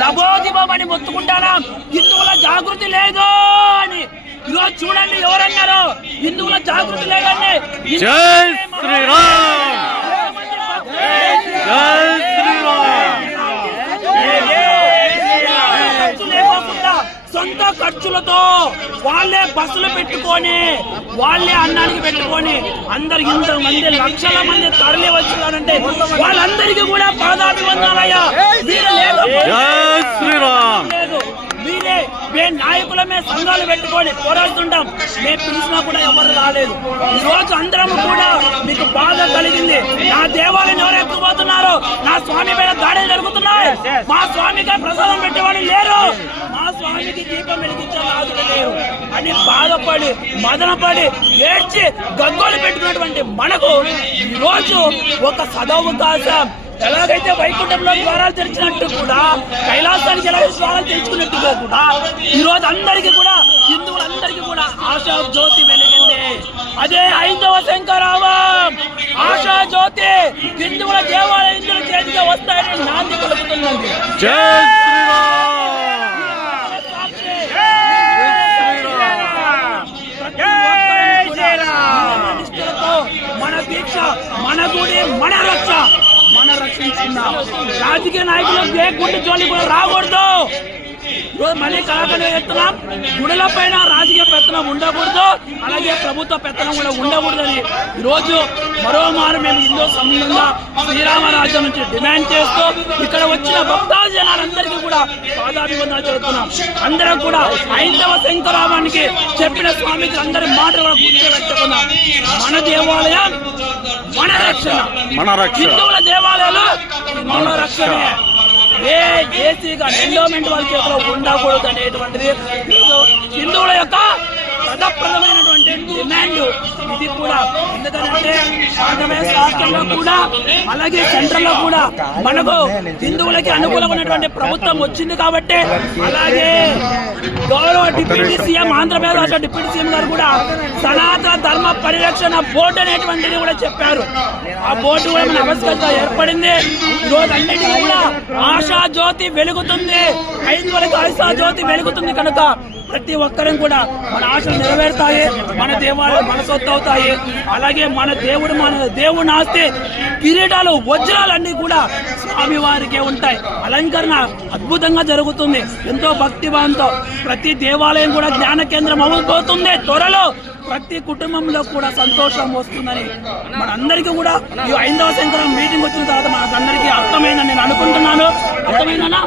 లబోదిబమని మొత్తుకుంటారా హిందువుల జాగృతి లేదు అని. ఈరోజు చూడండి ఎవరన్నారు? హిందువుల జాగృతి లేదండి. జై శ్రీరామ్! జై సొంత ఖర్చులతో వాళ్ళే బస్సులు పెట్టుకొని వాళ్ళే అన్నానికి పెట్టుకొని అందరికి ఇంత మంది లక్షల మంది తరలి వచ్చినారంటే వాళ్ళందరికీ కూడా పాదాభివందనాలయ్యా. వీరు శ్రీరామ్. మీరే మే నాయకులమే సంఘాలు పెట్టుకొని పోరాడుతుంటాం. మేము పిలిచినా కూడా ఎవరు రాలేదు. ఈ రోజు అందరం కూడా మీకు బాధ కలిగింది. నా దేవాలయం ఎవరు ఎత్తుకుపోతున్నారు నా స్వామి మీద దాడులు జరుగుతున్నాయి. మా స్వామికి ప్రసాదం పెట్టేవాళ్ళు లేరు. మా స్వామికి దీపం వెలిగించే లేరు. అని బాధపడి మదనపడి ఏడ్చి గగ్గోలు పెట్టుకున్నటువంటి మనకు ఈ రోజు ఒక సదవకాశం. ఎలాగైతే వైకుంఠంలో ద్వారాలు తెరిచినట్టు కూడా కైలాసానికి ఎలాగ ద్వారాలు తెరుచుకున్నట్టుగా కూడా ఈ రోజు అందరికీ కూడా హిందువులందరికీ కూడా ఆశా జ్యోతి వెలిగింది. అదే ఐదవ శంకరావం ఆశా జ్యోతి హిందువుల దేవాలయ చేతిగా వస్తాయని నాంది నిష్ఠలతో మన దీక్ష మన గుడి మన రక్ష రక్షించుకుందాం. రాజకీయ నాయకులు ఏ గుండె జోలి కూడా రాకూడదు. ఈరోజు మళ్ళీ కళాఖండ చెప్తున్నాం గుడుల పైన రాజకీయ పెత్తనం ఉండకూడదు అలాగే ప్రభుత్వ పెత్తనం కూడా ఉండకూడదని. ఈరోజు మరో మారు మేము హిందూ సంబంధంగా శ్రీరామరాజ్యం నుంచి డిమాండ్ చేస్తూ ఇక్కడ వచ్చిన భక్తాల జనాలందరికీ కూడా పాదాభివందనాలు చెబుతున్నాం. అందరం కూడా ఐదవ శంకరామానికి చెప్పిన స్వామికి అందరి మాటలు కూడా గుర్తు పెట్టుకున్నాం మన దేవాలయం మన రక్షణ. మన రక్ష హిందువుల దేవాలయాలు హిందువుల రక్షణే. ఏ ఏసీ ఎండోమెంట్ వాళ్ళ చేతిలో ఉండకూడదు అనేటువంటిది హిందువుల యొక్క ప్రథప్రదమైనటువంటి డిమాండ్ ఇది కూడా ఎందుకంటే ఆంధ్రప్రదేశ్ రాష్ట్రంలో కూడా అలాగే సెంట్రల్లో కూడా. మనకు హిందువులకి అనుకూలమైనటువంటి ప్రభుత్వం వచ్చింది కాబట్టి అలాగే గౌరవ డిప్యూటీ సీఎం ఆంధ్రప్రదేశ్ రాష్ట్ర డిప్యూటీ సీఎం గారు కూడా సనాతన ధర్మ పరిరక్షణ బోర్డు అనేటువంటిది కూడా చెప్పారు. ఆ బోర్డు కూడా మన అవసరంగా ఏర్పడింది. ఈరోజు రోజు అన్నిటికీ కూడా ఆశా జ్యోతి వెలుగుతుంది. ఐదువరకు ఆశా జ్యోతి వెలుగుతుంది కనుక ప్రతి ఒక్కరం కూడా మన ఆశలు నెరవేరుతాయి. మన దేవాలయం మన సొత్తు అవుతాయి. అలాగే మన దేవుడు మన దేవుని నాస్తే కిరీటాలు వజ్రాలన్నీ కూడా స్వామి వారికే ఉంటాయి. అలంకరణ అద్భుతంగా జరుగుతుంది. ఎంతో భక్తిభావంతో ప్రతి దేవాలయం కూడా జ్ఞాన కేంద్రం అవ్వబోతుంది. త్వరలో ప్రతి కుటుంబంలో కూడా సంతోషం వస్తుందని మనందరికీ కూడా ఈ ఐదవ శంకరం మీటింగ్ వచ్చిన తర్వాత మనకందరికీ అర్థమైందని నేను అనుకుంటున్నాను. అర్థమైందనా